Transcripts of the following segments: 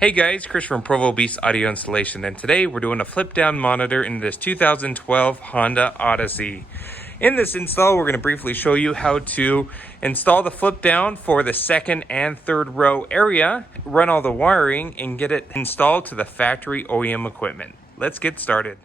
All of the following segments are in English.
Hey guys, Chris from Provo Beast Audio Installation, and today we're doing a flip down monitor in this 2012 Honda Odyssey. In this install, we're going to briefly show you how to install the flip down for the second and third row area, run all the wiring, and get it installed to the factory OEM equipment. Let's get started.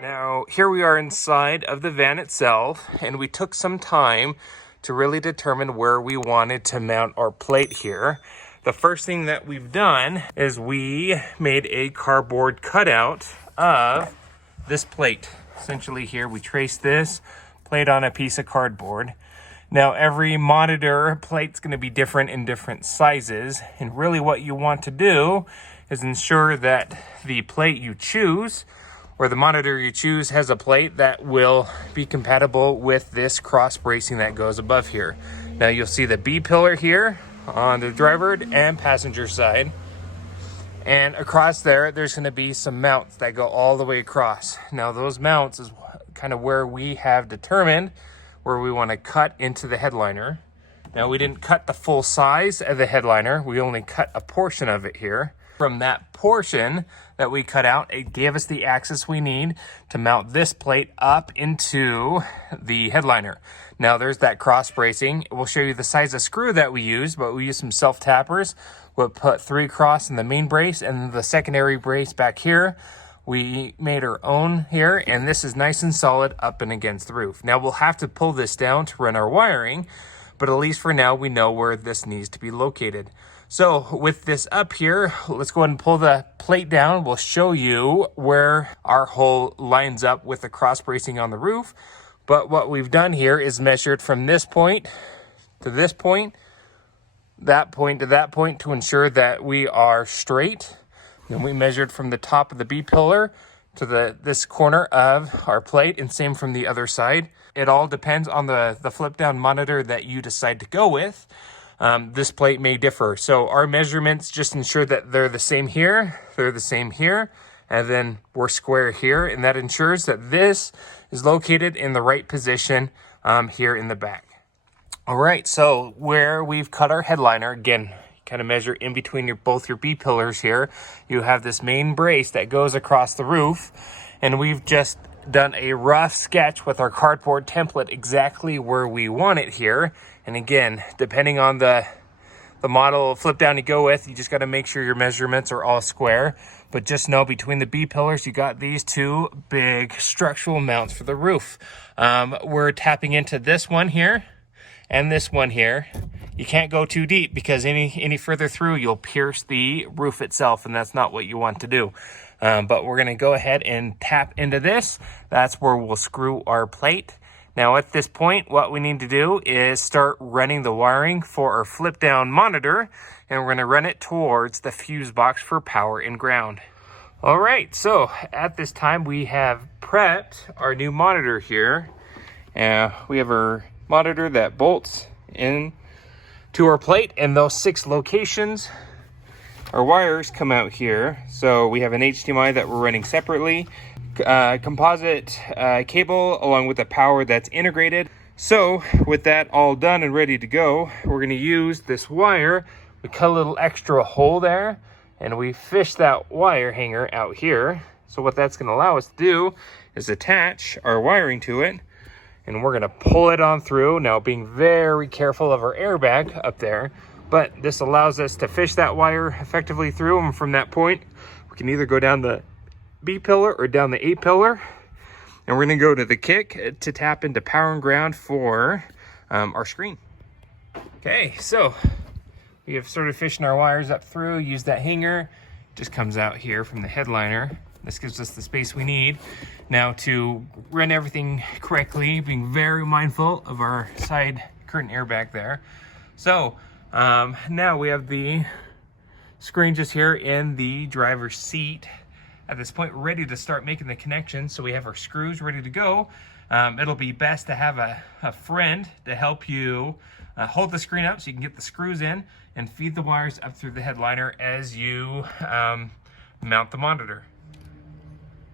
Now, here we are inside of the van itself, and we took some time to really determine where we wanted to mount our plate here. The first thing that we've done is we made a cardboard cutout of this plate. Essentially here we traced this plate on a piece of cardboard. Now every monitor plate's going to be different in different sizes, and really what you want to do is ensure that the plate you choose or the monitor you choose has a plate that will be compatible with this cross bracing that goes above here. Now you'll see the B pillar here on the driver and passenger side. And across there, there's gonna be some mounts that go all the way across. Now those mounts is kind of where we have determined where we wanna cut into the headliner. Now we didn't cut the full size of the headliner, we only cut a portion of it here. From that portion that we cut out, it gave us the axis we need to mount this plate up into the headliner. Now there's that cross bracing. We'll show you the size of screw that we use, but we use some self tappers. We'll put 3 across in the main brace, and the secondary brace back here, we made our own here, and this is nice and solid up and against the roof. Now we'll have to pull this down to run our wiring, but at least for now we know where this needs to be located. So with this up here, let's go ahead and pull the plate down. We'll show you where our hole lines up with the cross bracing on the roof. But what we've done here is measured from this point to this point, that point to that point, to ensure that we are straight. Then we measured from the top of the B pillar to this corner of our plate, and same from the other side. It all depends on the flip down monitor that you decide to go with. This plate may differ. So our measurements just ensure that they're the same here, they're the same here, and then we're square here. And that ensures that this is located in the right position here in the back. All right, so where we've cut our headliner, again, kind of measure in between both your B pillars here. You have this main brace that goes across the roof, and we've just done a rough sketch with our cardboard template exactly where we want it here. And again, depending on the model flip down you go with, you just got to make sure your measurements are all square. But just know between the B pillars, you got these 2 big structural mounts for the roof. We're tapping into this one here and this one here. You can't go too deep because any further through, you'll pierce the roof itself, and that's not what you want to do. But we're going to go ahead and tap into this. That's where we'll screw our plate. Now at this point, what we need to do is start running the wiring for our flip down monitor, and we're going to run it towards the fuse box for power and ground. All right, so at this time we have prepped our new monitor here. We have our monitor that bolts in to our plate, and those 6 locations, our wires come out here. So we have an HDMI that we're running separately, composite cable along with the power that's integrated. So with that all done and ready to go, we're going to use this wire. We cut a little extra hole there, and we fish that wire hanger out here. So what that's going to allow us to do is attach our wiring to it, and we're going to pull it on through. Now being very careful of our airbag up there, but this allows us to fish that wire effectively through, and from that point we can either go down the B pillar or down the A pillar, and we're going to go to the kick to tap into power and ground for our screen. Okay, so we have started fishing our wires up through, use that hanger, just comes out here from the headliner. This gives us the space we need. Now to run everything correctly, being very mindful of our side curtain airbag there. So now we have the screen just here in the driver's seat. At this point, we're ready to start making the connection. So we have our screws ready to go. It'll be best to have a friend to help you hold the screen up so you can get the screws in and feed the wires up through the headliner as you mount the monitor.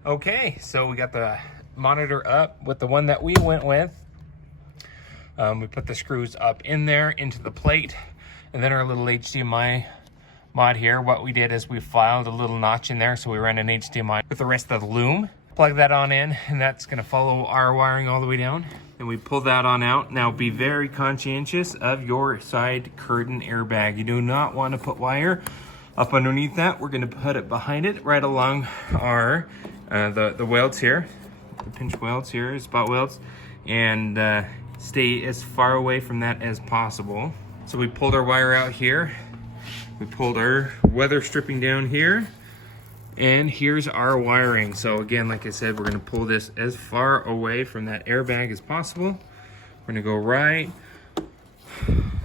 Okay, so we got the monitor up with the one that we went with. We put the screws up in there into the plate, and then our little HDMI mod here, what we did is we filed a little notch in there, so we ran an HDMI with the rest of the loom. Plug that on in, and that's gonna follow our wiring all the way down. And we pull that on out. Now be very conscientious of your side curtain airbag. You do not want to put wire up underneath that. We're gonna put it behind it, right along our, the welds here, the pinch welds here, spot welds, and stay as far away from that as possible. So we pulled our wire out here. We pulled our weather stripping down here. And here's our wiring. So again, like I said, we're gonna pull this as far away from that airbag as possible. We're gonna go right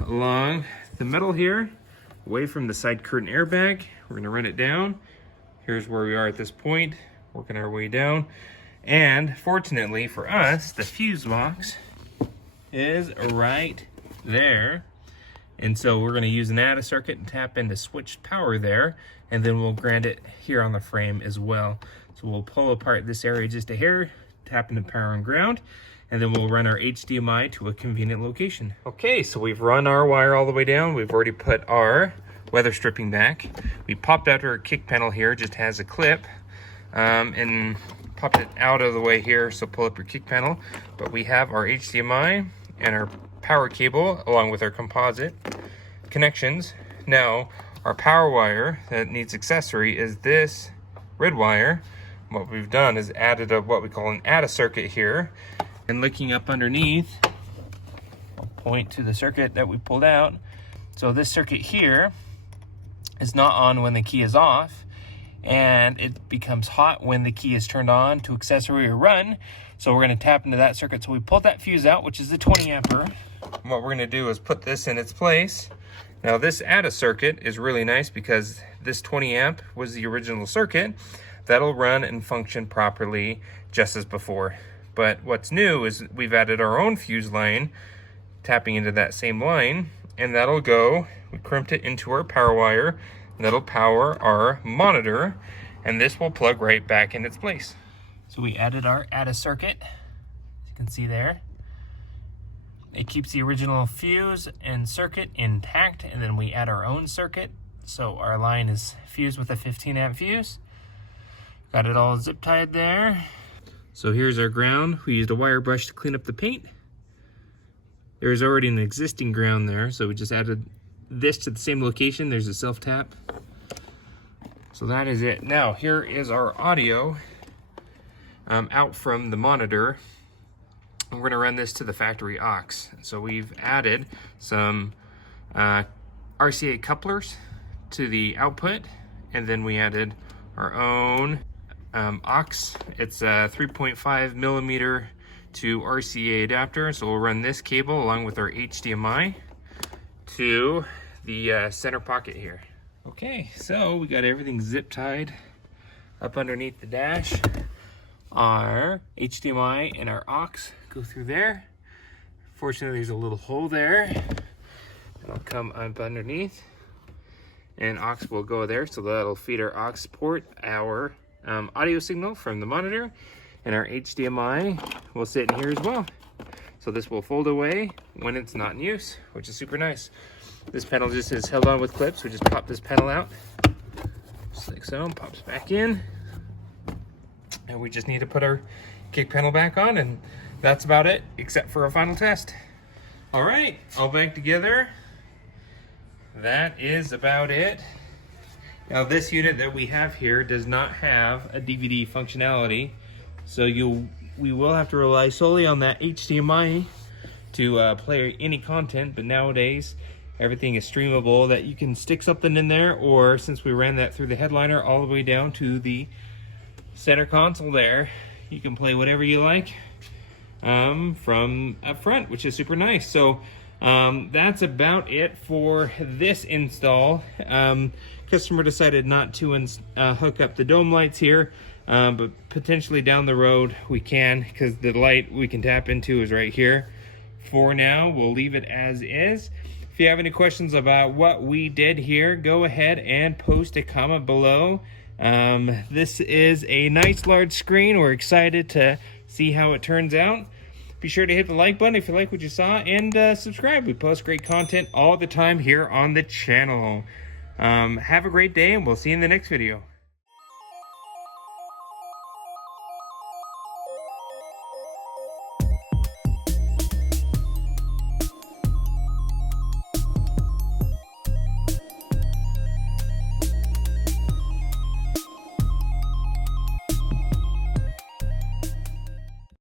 along the middle here, away from the side curtain airbag. We're gonna run it down. Here's where we are at this point, working our way down. And fortunately for us, the fuse box is right there. And so we're gonna use an ADA circuit and tap into switched power there, and then we'll ground it here on the frame as well. So we'll pull apart this area just a hair, tap into power and ground, and then we'll run our HDMI to a convenient location. Okay, so we've run our wire all the way down. We've already put our weather stripping back. We popped out our kick panel here, just has a clip, and popped it out of the way here, so pull up your kick panel. But we have our HDMI and our power cable along with our composite connections. Now, our power wire that needs accessory is this red wire. What we've done is added what we call an ADA circuit here. And looking up underneath, I'll point to the circuit that we pulled out. So this circuit here is not on when the key is off, and it becomes hot when the key is turned on to accessory or run. So we're gonna tap into that circuit. So we pulled that fuse out, which is the 20 ampere. And what we're gonna do is put this in its place. Now this ADA circuit is really nice because this 20 amp was the original circuit. That'll run and function properly just as before. But what's new is we've added our own fuse line, tapping into that same line, and that'll go, we crimped it into our power wire, and that'll power our monitor, and this will plug right back in its place. So we added our ADA circuit, as you can see there. It keeps the original fuse and circuit intact, and then we add our own circuit. So our line is fused with a 15 amp fuse. Got it all zip tied there. So here's our ground. We used a wire brush to clean up the paint. There's already an existing ground there, so we just added this to the same location. There's a self tap. So that is it. Now here is our audio out from the monitor. We're going to run this to the factory aux. So we've added some RCA couplers to the output, and then we added our own aux. It's a 3.5 millimeter to RCA adapter. So we'll run this cable along with our HDMI to the center pocket here. Okay, so we got everything zip tied up underneath the dash. Our HDMI and our aux go through there. Fortunately, there's a little hole there. It'll come up underneath, and aux will go there, so that'll feed our aux port, our audio signal from the monitor, and our HDMI will sit in here as well. So this will fold away when it's not in use, which is super nice. This panel just is held on with clips. We just pop this panel out, just like so, pops back in. And we just need to put our kick panel back on, and that's about it, except for a final test. All right, all back together. That is about it. Now this unit that we have here does not have a DVD functionality, so we will have to rely solely on that HDMI to play any content, but nowadays everything is streamable, that you can stick something in there, or since we ran that through the headliner all the way down to the center console there, you can play whatever you like from up front, which is super nice. So that's about it for this install. Customer decided not to hook up the dome lights here, but potentially down the road we can, because the light we can tap into is right here. For now, we'll leave it as is. If you have any questions about what we did here, go ahead and post a comment below. This is a nice large screen. We're excited to see how it turns out. Be sure to hit the like button if you like what you saw, and subscribe. We post great content all the time here on the channel. Have a great day, and we'll see you in the next video.